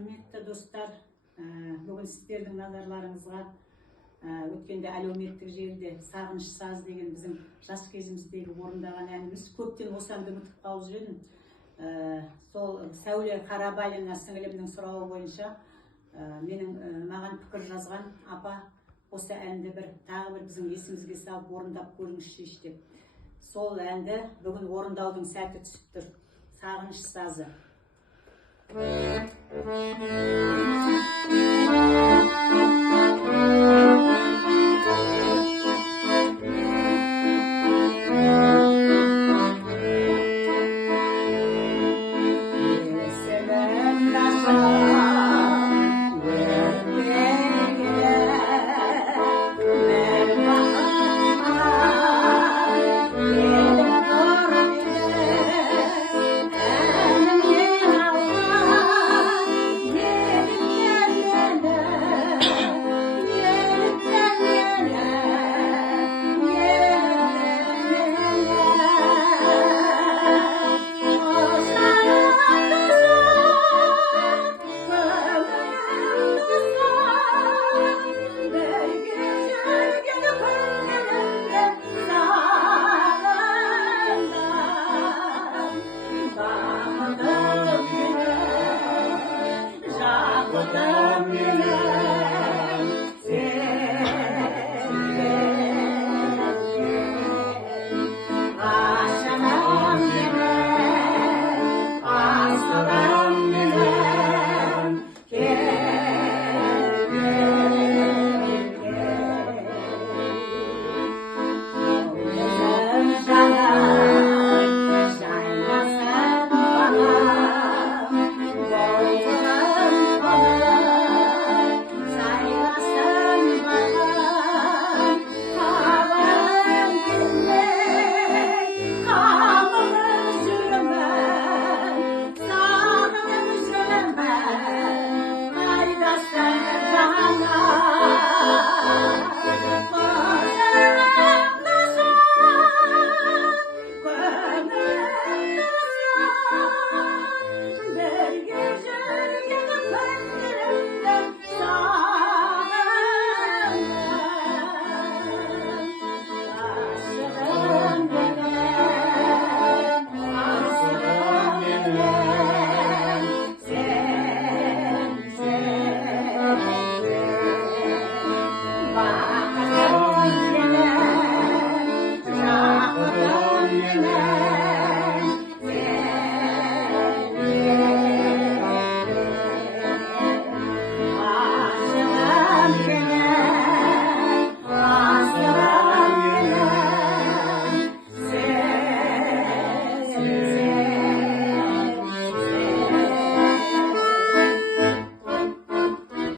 Құрметті достар, бүгін сіздердің назарларыңызға өткенде әлеуметтік желіде «Сағыныш саз» деген біздің жас кезіміздегі орындаған әніміз. Көптен осы әнді ұмытып қалып жүрдім. Сол Сәуле Қарабалина сіңілімнің сұрауы бойынша маған пікір жазған: апа, осы әнді тағы бір біздің есімізге салып орындап көріңізші деп. Сол әнді бүгін орындаудың сәті түсіп тұр. «Сағыныш сазы». Amen.